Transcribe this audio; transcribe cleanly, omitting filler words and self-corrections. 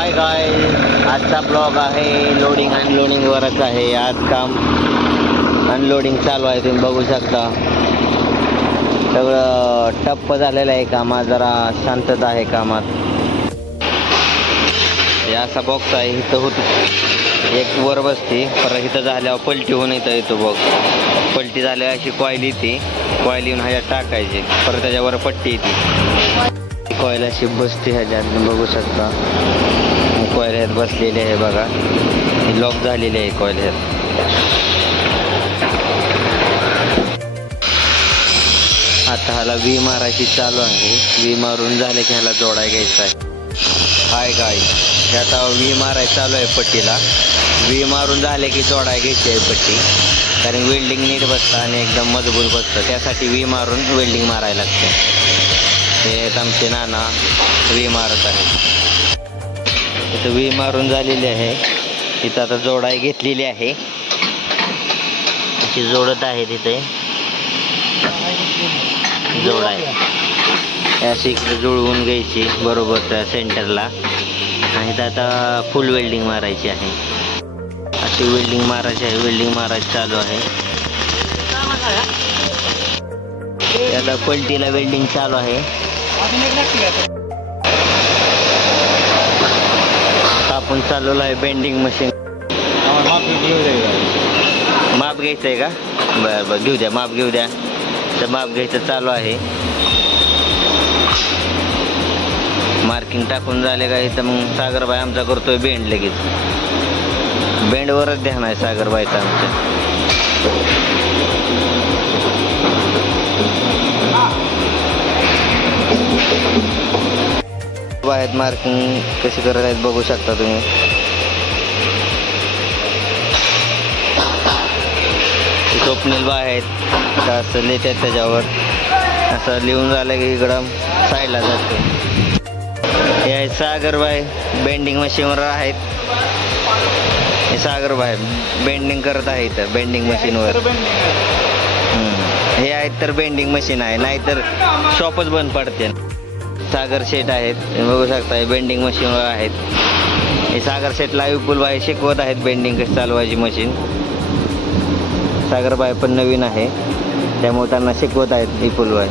हाय गाय, आजचा ब्लॉग आहे loading unloading वरच आहे. आज काम अनलोडिंग चालू आहे, तुम्ही बघू शकता. सगळं ठप्प झालेलं आहे कामात, जरा शांतता आहे कामात. हे असा बॉक्स आहे, इथं होत एक वर बसते, परत इथं झाल्यावर पलटी होऊन येतो बॉक्स. पलटी झाल्यावर अशी कॉईल येते, कॉईल येऊन ह्याच्यात टाकायची, परत त्याच्यावर पट्टी येते. कॉईल अशी बसते ह्याच्यात, बघू शकता. कॉईल ह्यात बसलेली आहे बघा, लॉक झालेली आहे कॉईल ह्यात. आता ह्याला व्ही मारायची चालू आहे. व्ही मारून झाले की ह्याला जोडाय घ्यायचा आहे. हाय गाय, हे आता व्ही मारायचं चालू आहे पट्टीला. व्ही मारून झाले की जोडाय घ्यायची आहे पट्टी, कारण वेल्डिंग नीट बसतं आणि एकदम मजबूत बसतं. त्यासाठी व्ही मारून वेल्डिंग मारायला लागते. हे आहेत आमचे नाना, व्ही मारत आहे. इथं व्ही मारून झालेली आहे. इथं आता जोडाय घेतलेली आहे, अशी जोडत आहे. तिथे जोडाय अशी इकडे जुळवून घ्यायची बरोबर त्या सेंटरला, आणि इथं आता फुल वेल्डिंग मारायची आहे. अशी वेल्डिंग मारायची आहे, वेल्डिंग मारायची चालू आहे. आता पलटीला वेल्डिंग चालू आहे. आपण चालवलं आहे बेंडिंग मशीन. माप घ्यायचं आहे का? बरं बरं, घेऊ द्या, माप घेऊ द्या. तर माप घ्यायचं चालू आहे. मार्किंग टाकून झाले का इथं मग सागरबाई आमचा करतोय बेंड. लगेच बेंडवरच ध्यान आहे सागरबाईचा आमच्या. आहेत मार्किंग कशी करत आहेत बघू शकता तुम्ही. स्वप्नील बा आहेत का असं लिहितात त्याच्यावर, असं लिहून झालं की इकडं साईडला जातो. हे आहेत सागरबाई, बेंडिंग मशीनवर आहेत. हे सागरबाई बेंडिंग करत आहे इथं बेंडिंग मशीनवर. हे आहेत तर बेंडिंग मशीन आहे, नाहीतर शॉपच बंद पडते. सागर शेट आहेत, बघू शकता, बेंडिंग मशीनवर आहेत. हे सागर शेटला विपुलबाई शिकवत आहेत बेंडिंग कशी चालवायची मशीन. सागरबाई पण नवीन आहे, त्यामुळे त्यांना शिकवत आहेत विपुलबाई.